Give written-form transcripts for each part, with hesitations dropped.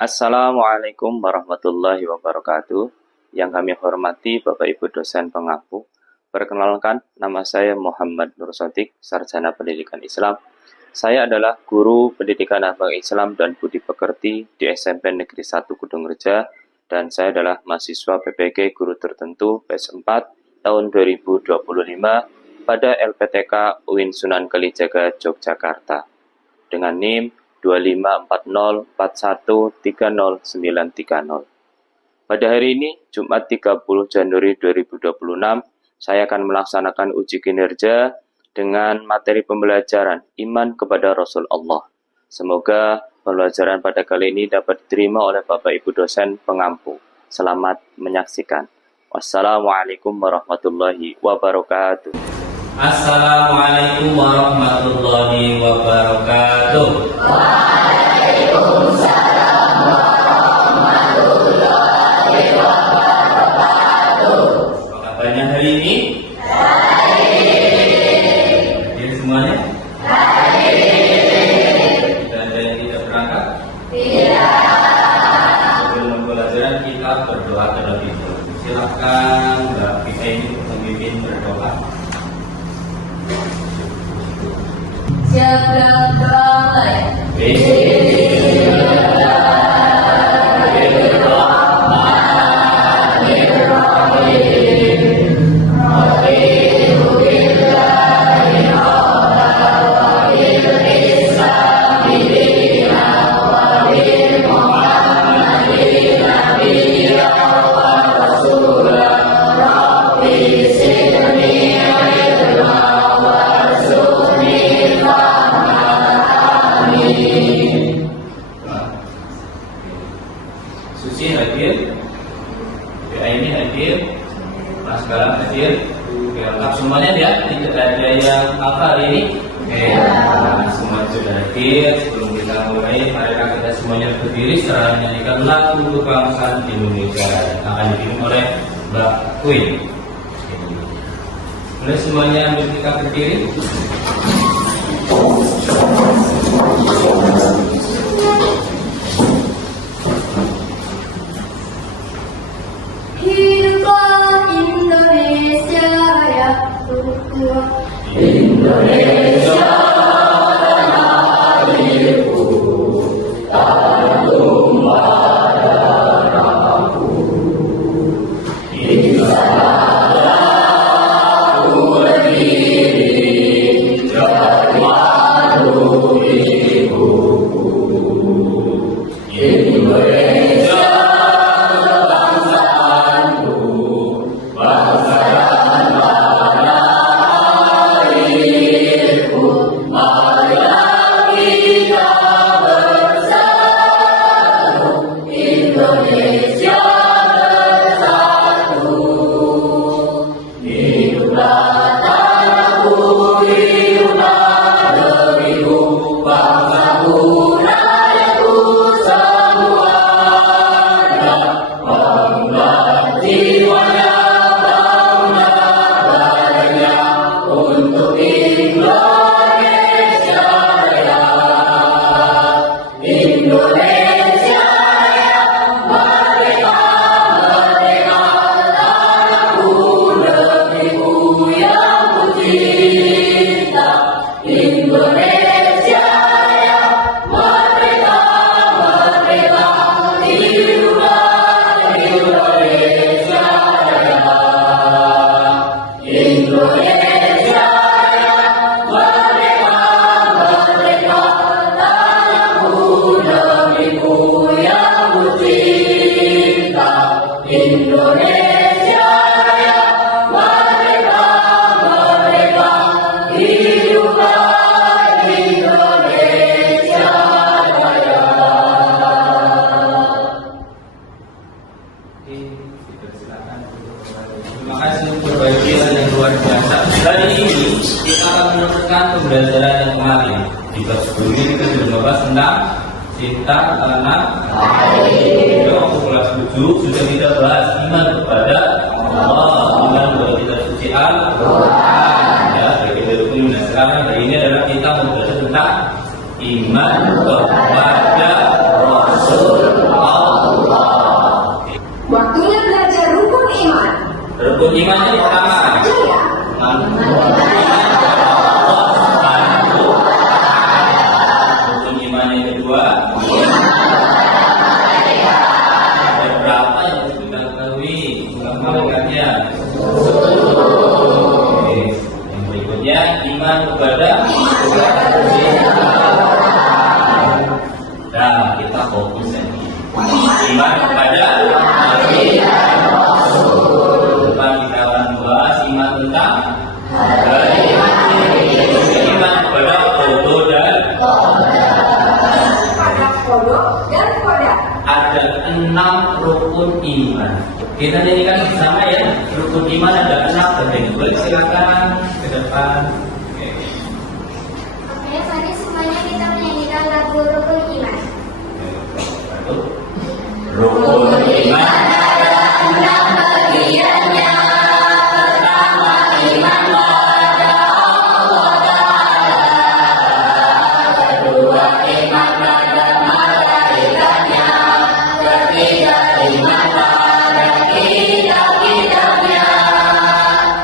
Assalamualaikum warahmatullahi wabarakatuh. Yang kami hormati Bapak Ibu dosen pengampu. Perkenalkan, nama saya Muhammad Nur Sodik, Sarjana Pendidikan Islam. Saya adalah guru pendidikan agama Islam dan budi pekerti di SMP Negeri 1 Kudungreja, dan saya adalah mahasiswa PPG Guru Tertentu batch 4 tahun 2025 pada LPTK UIN Sunan Kalijaga, Yogyakarta dengan NIM 2540413090. Pada hari ini, Jumat 30 Januari 2026, saya akan melaksanakan uji kinerja dengan materi pembelajaran iman kepada Rasul Allah. Semoga pembelajaran pada kali ini dapat diterima oleh Bapak Ibu dosen pengampu. Selamat menyaksikan. Wassalamualaikum warahmatullahi wabarakatuh. Assalamualaikum warahmatullahi wabarakatuh. Waalaikumsalam warahmatullahi wabarakatuh. Apa kabarnya hari ini? Hadir semuanya? Tidak ada yang tidak berangkat? Sebelum pembelajaran kita berdoa terlebih dahulu. Silakan Mbak Vika ini memimpin berdoa. Siap dan beramai. Susi hadir, BA ini hadir, Mas Galang hadir, lengkap semuanya ya, tidak ada yang apa hari ini? Nah, semua sudah hadir. Sebelum kita mulai, mari kita semuanya berdiri setelah menyanyikan lagu kebangsaan Indonesia yang akan dipimpin oleh Mbak Queen. Boleh semuanya ambil kita berdiri. Hiduplah Indonesia Raya, berjuang Indonesia Terima kasih untuk bagian yang luar biasa. Hari ini kita akan meneruskan pembelajaran yang kemarin. Di bab sebelumnya kita sudah membahas tentang cinta karena untuk kelas 7 sudah kita bahas iman kepada Allah, iman kepada kita suci Al-Quran. Ya, bagi dari nah sekarang hari ini adalah kita membahas tentang iman kepada Rasul fokus ini. Iman kepada Nabi dan Rasul. Kita akan membahas iman tentang iman kepada kodok dan ada 6 rukun iman. Kita nyanyikan bersama ya. Rukun iman ada 6. Baik, silakan ke depan. Oke, mari semuanya kita menyanyikan lagu Rukun Iman. Rukun iman ada 6 bagiannya. Pertama, iman kepada Allah Ta'ala. Kedua, iman pada malaikatnya. Ketiga, iman pada kitab-kitabnya.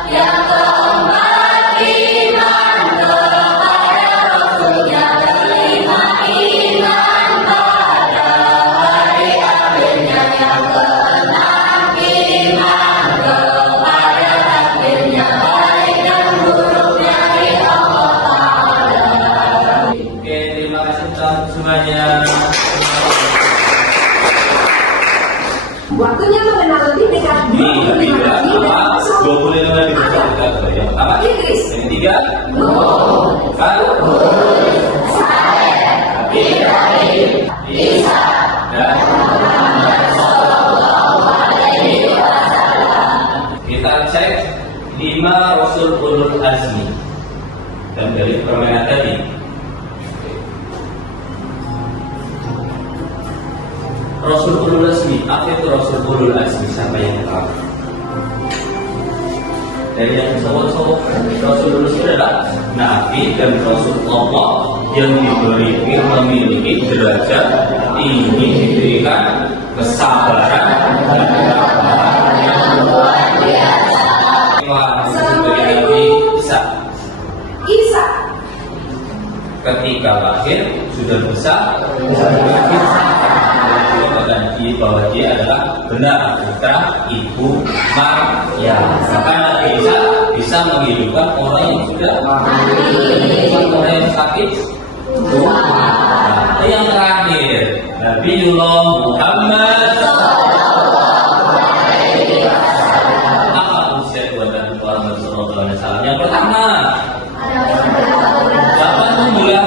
Yang keempat, iman kepada Rasulnya. Kelima, iman pada hari akhirnya. Yang keenam, iman kepada takdirnya, baik dan buruknya di Allah Ta'ala. Oke, terima kasih teman semuanya. Waktunya mengenal lebih dekat Tiga, apa? 25 lebih dekat. Yang pertama, Inggris. yang ketiga, kalau dan kita cek 5 Rasul Ulul Azmi dan dari permainan tadi. Rasul Ulul Azmi, apa itu Rasul Ulul Azmi? Siapa yang tahu? Dari yang cowok-cowok, Rasul Ulul Azmi adalah Nabi dan Rasul Allah yang memiliki derajat tinggi, diberikan kesabaran dan kesabaran yang luar biasa. Nabi Isa ketika lahir sudah besar, bahwa dia adalah benar putra ibu Maryam. Maka Nabi Isa bisa menghidupkan orang yang sudah mati, orang yang sakit. Nah, yang terakhir, Nabiullah Muhammad. Apa usia buatan Muhammad Sallallahu Alaihi Wasallam? Yang pertama, 8 bulan.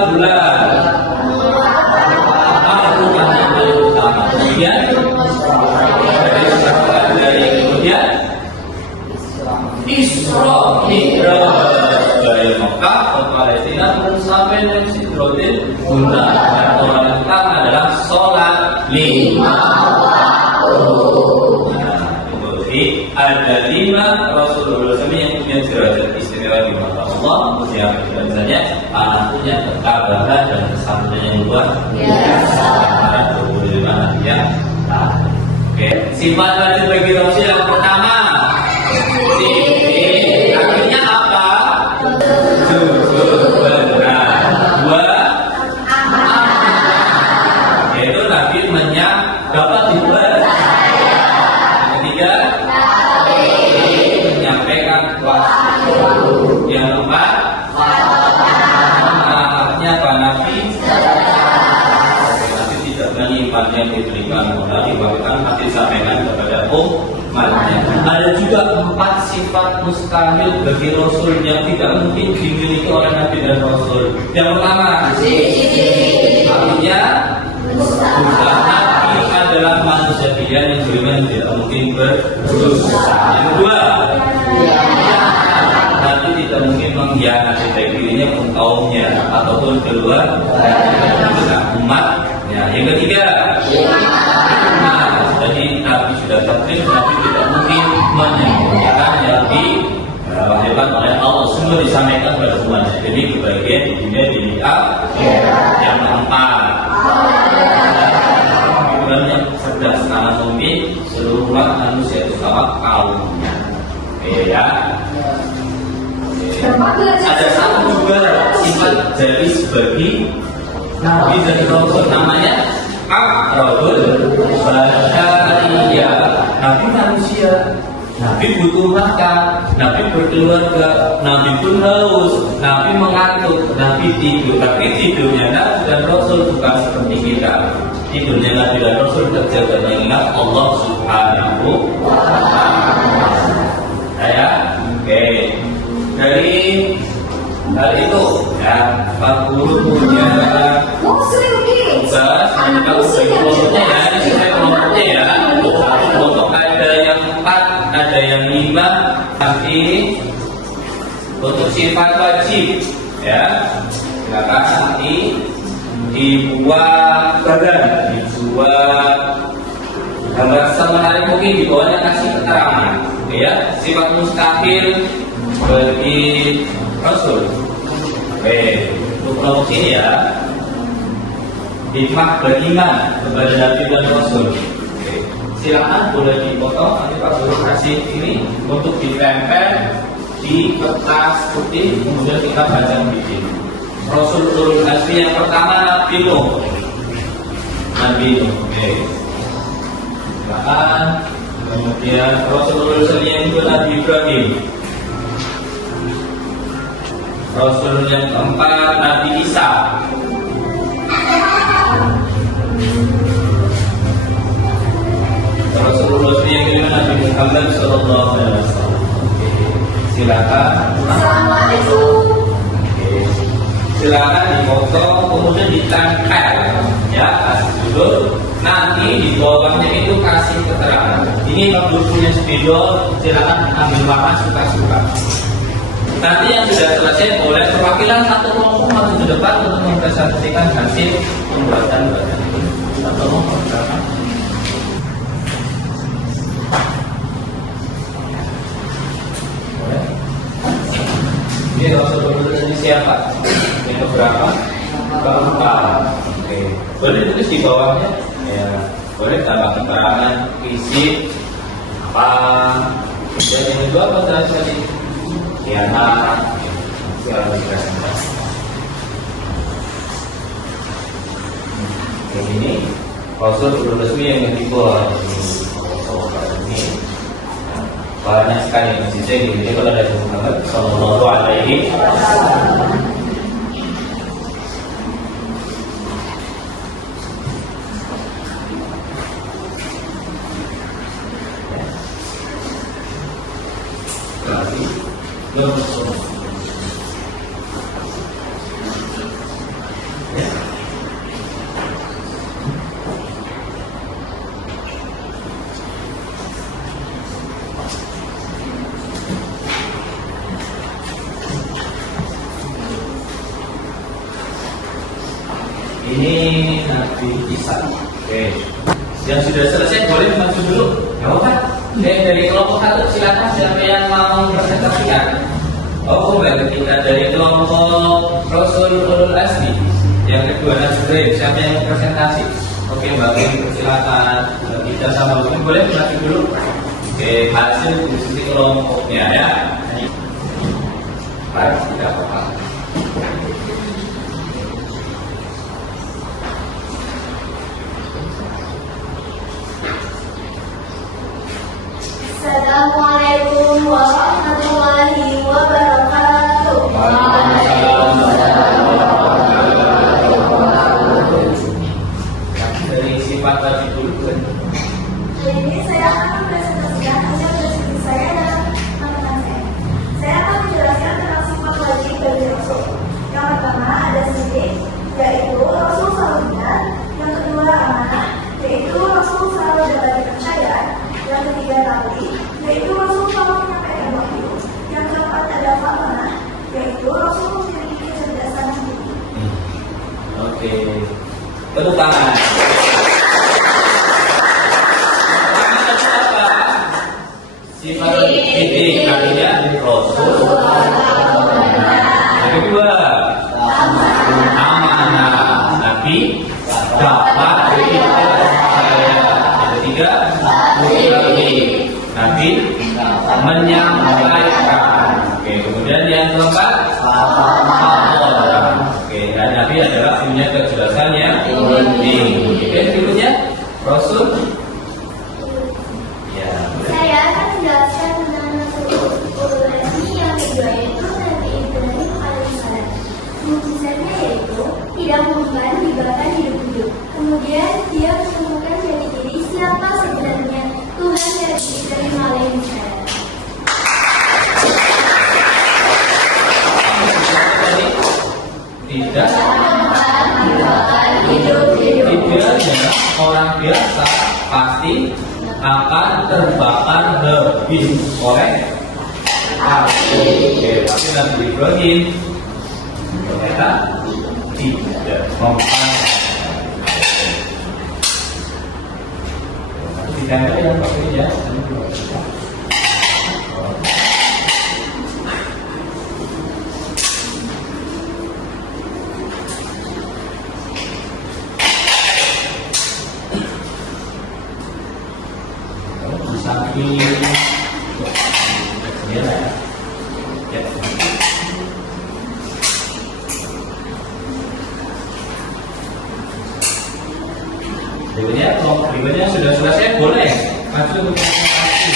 Isra Mi'raj dari Mekah ke Palestina sampai dari Sidrotil Muntaha. Dan orang yang pertama adalah sholat 5 waktu. Jadi ada 5 Rasulullah SAW yang punya derajat istimewa di mata Allah. Yang misalnya anaknya ketabahan dan kesabaran yang luar biasa. Ada 25 yang oke. Sifat wajib bagi Rasul yang pertama, artinya apa? Jujur, benar. 2, yaitu Nabi dapat dipercaya. Ketiga, menyampaikan wahyu. Yang keempat, anak-anaknya Pak Nabi tidak menyimpan yang diberikan modal, diwakilkan nanti disampaikan kepada umatnya. Ada juga 4 sifat mustahil bagi Rasul yang tidak mungkin dimiliki oleh Nabi dan Rasul. Yang pertama, artinya Nabi adalah manusia pilihan yang beriman tidak mungkin berdosa. Yang kedua, Nabi tidak mungkin mengkhianati baik dirinya pun kaumnya ataupun keluar umatnya. Yang ketiga, jadi Nabi sudah tertib, Nabi tidak mungkin menyembunyikan yang diwahyukan oleh Allah, semua disampaikan kepada umatnya. Jadi kebahagiaan di dunia di akhirat. Yang keempat, yang cerdas karena mungkin seluruh umat manusia itu sama kaumnya. Ya. Ada satu juga sifat jadi sebagai Nabi dan Rasul, namanya Akrabul Bashariyah. Nabi manusia Nabi butuh makan, Nabi berkeluarga, Nabi pun haus, Nabi mengantuk, Nabi tidur. Tapi tidurnya Nabi dan Rasul bukan seperti kita. Tidurnya Nabi dan Rasul terjaga mengingat Allah Subhanahu wa Ta'ala. Ya, oke. Dari hal itu, ya, Pak Guru punya tugas kelompoknya ya, sesuai kelompoknya ya. Kelompok ada yang 4, ada yang 5. Nanti untuk sifat wajib, ya, silakan nanti dibuat badan, dibuat gambar semenarik mungkin di bawahnya kasih keterangan, ya, sifat mustahil bagi Rasul. Oke, untuk kelompok ini ya, hikmah beriman kepada Nabi dan Rasul. Oke, silakan boleh dipotong, nanti Pak Guru kasih ini untuk ditempel di kertas putih, kemudian kita baca di sini. Rasul ulul azmi yang pertama Nabi Nuh. Nabi Nuh. Oke. Silakan. Kemudian Rasul ulul azmi yang kedua Nabi Ibrahim. Rasul yang keempat Nabi Isa. Rasul ulul azmi yang kelima Nabi Muhammad sallallahu alaihi wasallam. Silakan. Assalamualaikum. Silakan dipotong kemudian ditempel ya, kasih judul, nanti di bawahnya itu kasih keterangan. Ini Pak Guru punya spidol, silakan ambil warna suka-suka. Nanti yang sudah selesai boleh perwakilan satu kelompok maju ke depan untuk mempresentasikan hasil pembuatan badan itu. Kita tolong persilakan. Ini Rasul ini siapa? Yang berapa? Keempat. Oke. Boleh tulis di bawahnya. Ya. Boleh tambah keterangan isi apa? Dan yang kedua apa tadi? Kiamat. Ini Rasul resmi yang kedua. Ini banyak sekali masjidnya ini kalau ada Muhammad sallallahu alaihi wasallam. Ini Nabi Isa. Oke. Yang sudah selesai boleh maju dulu. Ya kan? Oke, dari kelompok satu silakan siapa yang mau presentasikan. Oh, boleh. Kita dari kelompok Rasul ulul azmi. Yang kedua Nabi, siapa yang mau presentasi? Oke, Mbak Bin, silakan. Kita sama Mbak Bin, boleh maju dulu. Oke, hasil diskusi kelompoknya ya. Baik, tidak apa-apa. Assalamualaikum warahmatullahi wabarakatuh. Dari sifat tadi dulu kan? Hari ini saya akan mempresentasikan hasil diskusi saya dan teman-teman saya. Saya akan menjelaskan tentang sifat wajib bagi Rasul. Yang pertama ada sidik, yaitu Rasul selalu benar. Yang kedua amanah, yaitu Rasul selalu dapat dipercaya. Yang ketiga tadi, yaitu Rasul selalu menyampaikan wahyu. Yang keempat ada amanah, yaitu Rasul memiliki kecerdasan yang tinggi. Oke. Tepuk tangan. Sifat titik artinya Rasul. Yang kedua amanah, Nabi dapat dipercaya. Yang ketiga Nabi menyampaikan. Oke, kemudian yang keempat oke, dan Nabi adalah punya kejelasan yang tinggi. Oke, berikutnya Rasul. Ya. Saya akan menjelaskan rasa pasti akan terbakar habis oleh api. Oke, tapi Nabi Ibrahim ternyata tidak mempan. Tidak ada yang pakai ya. Samping ya. Berikutnya sudah selesai, boleh masuk ke presentasi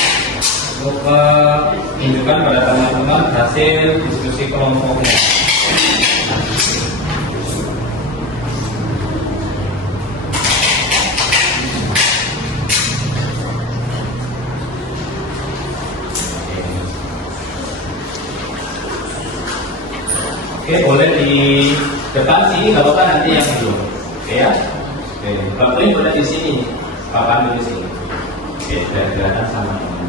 untuk menunjukkan pada teman-teman hasil diskusi kelompoknya. Oke, boleh di depan sini, nggak apa-apa nanti yang belum. Oke ya. Oke, kalau boleh di sini, papan dulu sini. Oke, sudah kelihatan sama teman.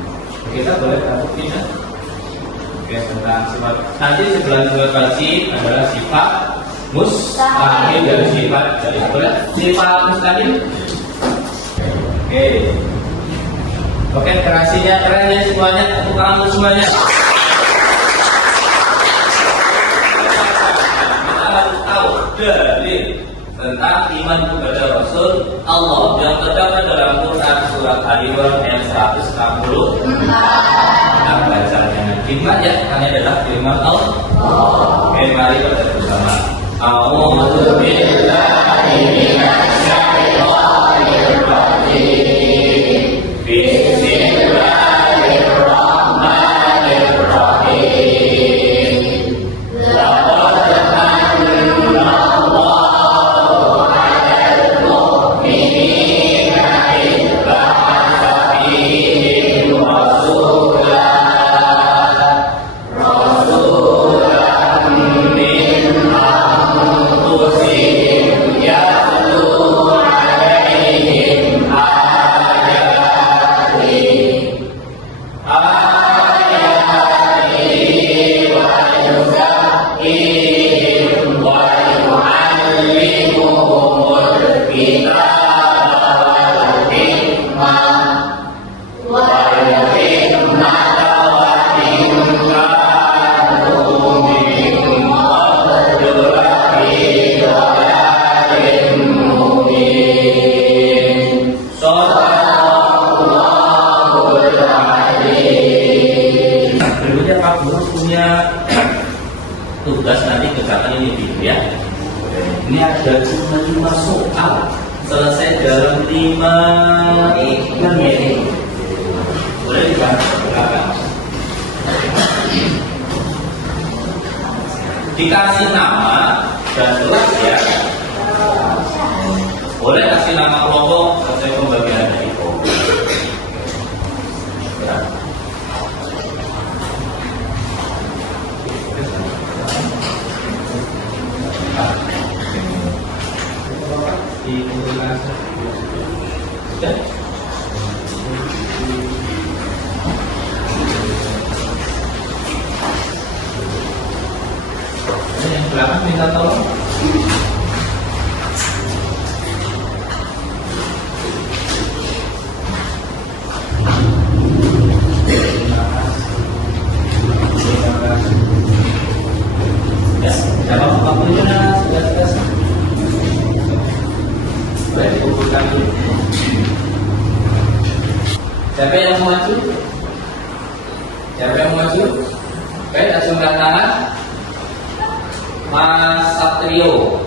Kita boleh taruhin ya. Oke, tentang sifat. Nanti sebelah dua wajib adalah sifat mustahil dari sifat dari boleh sifat mustahil. Oke. Oke, kreasinya keren ya semuanya, untuk kamu semuanya. Dalil tentang iman kepada Rasul Allah yang terdapat dalam Quran surat Al-Imran ayat 160. Kita bacanya firman ya, ini adalah firman Allah. Oke, mari kita bersama. A'udzu billahi minasyaitonir rajim. Bismillahirrahmanirrahim. Berikutnya Pak Guru punya tugas nanti kerjakan ini dulu ya. Ini ada cuma 5 soal selesai dalam 5 menit. Boleh dibantu ke belakang. Dikasih nama dan kelas ya. Boleh kasih nama kelompok selesai pembagian dari kelompok. Ya. Yang belakang minta tolong. Ya, siapa waktunya sudah selesai. Boleh dikumpulkan dulu. Siapa yang mau maju? Siapa yang mau maju? Baik, acungkan tangan. Mas Satrio.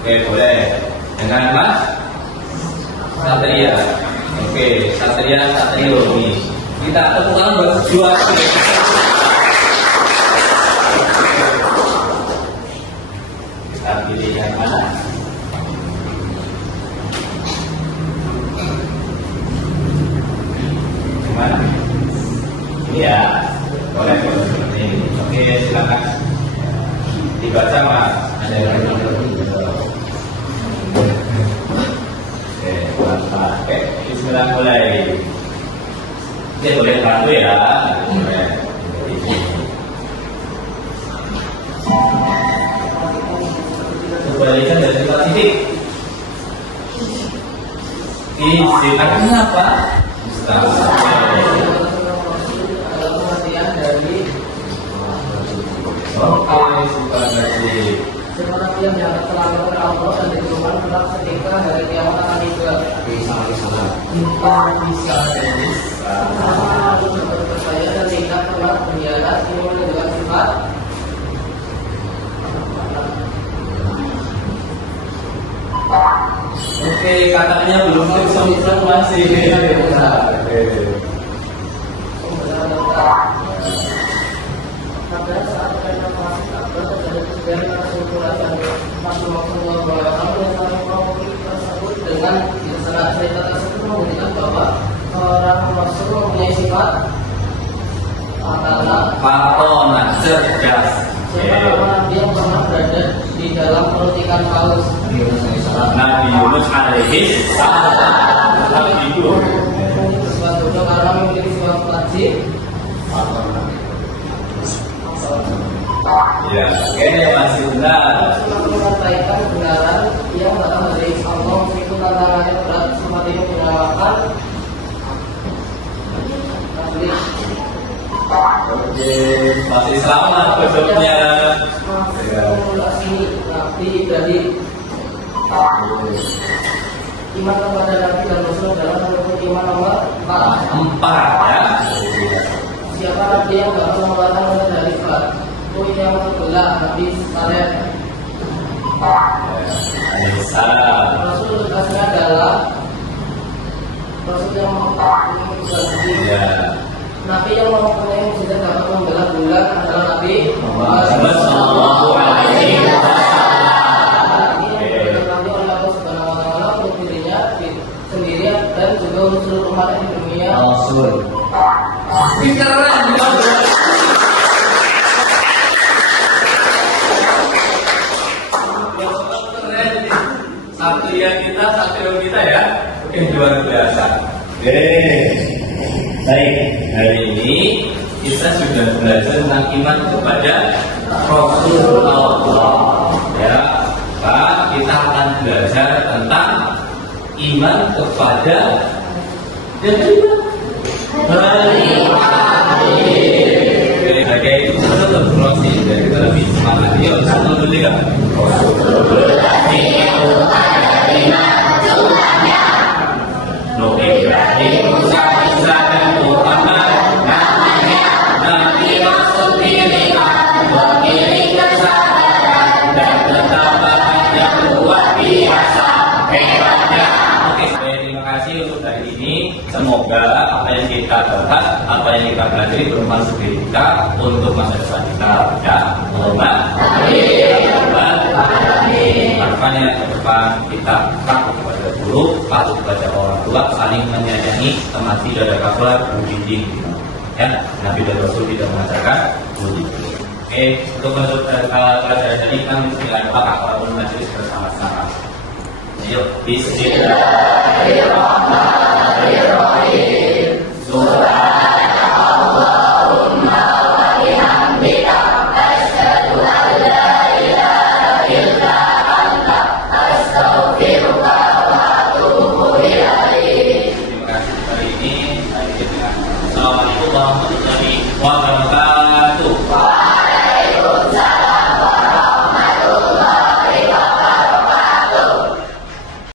Oke, boleh. Dengan Mas Satria. Oke, Satrio ini. Kita tepuk tangan berdua. Kita pilih yang mana? Gimana? Iya, boleh seperti ini. Oke, silakan dibaca Mas. Ada yang oke, mantap. Oke. Bismillah mulai. Dia boleh bantu ya. Kebalikan dari tempat titik. Artinya apa? Oke, sifat dari Seorang yang telah Allah dan ditemukan kelak ketika hari kiamat akan tiba. Bisa. Harus percaya dan tidak pernah berkhianat. Ini menunjukkan sifat. Oke, katanya belum bisa masih. Pada saat mereka masuk akbar terjadi kesimpulan dan Rasulullah tersebut dengan cerita tersebut membuktikan bahwa seorang Rasul mempunyai sifat Fatona cerdas. siapa orang dia pernah berada di dalam perut ikan paus. Nabi Yunus alaihi salam. Nabi Yunus. Sesuatu karena memiliki sifat wajib. Ya, oke, masih benar. Rasulullah menyampaikan kebenaran yang datang dari Allah meskipun tantangannya berat seperti menyelamatkan. Oke, masih selamat bentuknya. Formulasi Nabi dari iman kepada Nabi dan Rasul adalah rukun iman nomor 4. 4 ya. Siapa Nabi yang bakal mengeluarkan dari Islam? Itu yang terbelah Nabi Saleh. Salam. Rasul tugasnya adalah Rasul yang mempunyai Ya. Nabi yang mempunyai mukjizat dapat membelah bulan adalah Nabi Muhammad sallallahu alaihi wasallam. Ini yang diberkati oleh Allah Subhanahu wa taala untuk dirinya sendirian dan juga untuk seluruh umat di dunia. Rasul. Keren. Satria kita, satrio kita ya. Oke, luar biasa. Oke. Baik, hari ini kita sudah belajar tentang iman kepada Rasulullah. Ya, Pak, kita akan belajar tentang iman kepada yang kedua. Oke, itu kita berproses dari kita lebih semangat. Yuk, satu dulu tiga. Nabi Ibrahim, Musa, Isa dan Muhammad. Nabi Rasul pilihan, memilih kesabaran dan ketabahan yang luar biasa. Hebatnya. Oke, terima kasih untuk hari ini. Semoga apa yang kita bahas, apa yang kita pelajari bermanfaat bagi kita untuk masa depan kita. Ya, Allahumma amin. Makanya ke depan kita patuh kepada guru, patuh kepada orang tua, saling menyayangi, teman tidak ada kabar, budi. Ya, Nabi dan Rasul tidak mengajarkan budi. Oke, untuk masuk ke pelajaran ini kita Bismillahirrahmanirrahim majelis bersama-sama. Ayo, Bismillahirrahmanirrahim.